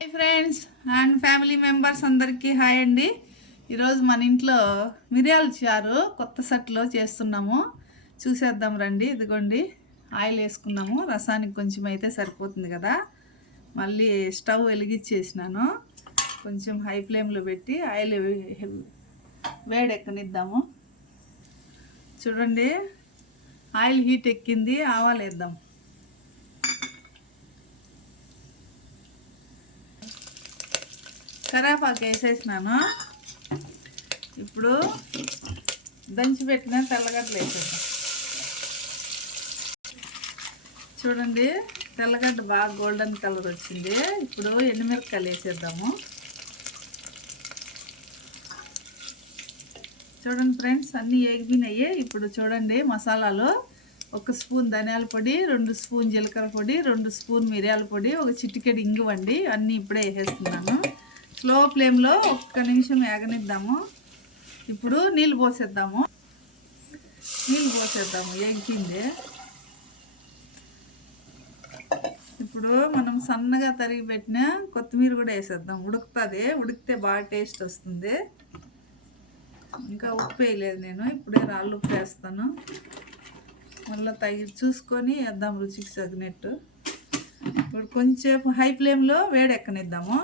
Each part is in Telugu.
Hi friends and family members అందరికీ హాయ్ అండి. ఈరోజు మన ఇంట్లో మిరియాల చారు కొత్త సెట్లో చేస్తున్నాము. చూసేద్దాం రండి. ఇదిగోండి ఆయిల్ వేసుకున్నాము. రసానికి కొంచెం అయితే సరిపోతుంది కదా. మళ్ళీ స్టవ్ వెలిగించేసినాను. కొంచెం హై ఫ్లేమ్లో పెట్టి ఆయిల్ వేడెక్కనిద్దాము. చూడండి ఆయిల్ హీట్ ఎక్కింది. ఆవాలు వేద్దాం. కరేపాకు వేసేసినాను. ఇప్పుడు దంచిపెట్టిన తెల్లగడ్డలు వేసేద్దాం. చూడండి తెల్లగడ్డ బాగా గోల్డెన్ కలర్ వచ్చింది. ఇప్పుడు ఎండుమిరపకాయలు వేసేద్దాము. చూడండి ఫ్రెండ్స్ అన్నీ ఏగిపోయినాయి. ఇప్పుడు చూడండి మసాలాలు: 1 స్పూన్ ధనియాల పొడి, 2 స్పూన్ జీలకర్ర పొడి, 2 స్పూన్ మిరియాల పొడి, 1 చిటికెడు ఇంగువండి. అన్నీ ఇప్పుడే వేసేస్తున్నాను. స్లో ఫ్లేమ్లో 1 నిమిషం వేగనిద్దాము. ఇప్పుడు నీళ్ళు పోసేద్దాము. ఎగిపోయింది. ఇప్పుడు మనం సన్నగా తరిగి పెట్టిన కొత్తిమీర కూడా వేసేద్దాం. ఉడుకుతుంది. ఉడికితే బాగా టేస్ట్ వస్తుంది. ఇంకా ఉప్పు వేయలేదు నేను. ఇప్పుడే రాళ్ళు ఉప్పు వేస్తాను. మళ్ళీ చూసుకొని వేద్దాం రుచికి తగినట్టు. ఇప్పుడు కొంచెం హై ఫ్లేమ్లో వేడెక్కనిద్దాము.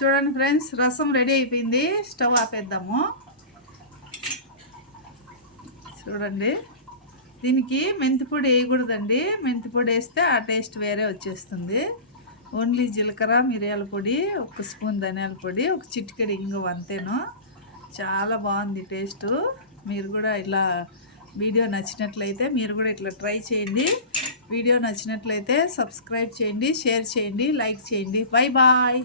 చూడండి ఫ్రెండ్స్ రసం రెడీ అయిపోయింది. స్టవ్ ఆపేద్దాము. చూడండి దీనికి మెంతిపొడి వేయకూడదండి. మెంతిపొడి వేస్తే ఆ టేస్ట్ వేరే వచ్చేస్తుంది. ఓన్లీ జీలకర్ర, మిరియాల పొడి, 1 స్పూన్ ధనియాల పొడి, 1 చిటికెడు ఇంగువ, అంతేను. చాలా బాగుంది టేస్ట్. మీరు కూడా ఇలా వీడియో నచ్చినట్లయితే మీరు కూడా ఇట్లా ట్రై చేయండి. వీడియో నచ్చినట్లయితే సబ్స్క్రైబ్ చేయండి, షేర్ చేయండి, లైక్ చేయండి. Bye bye.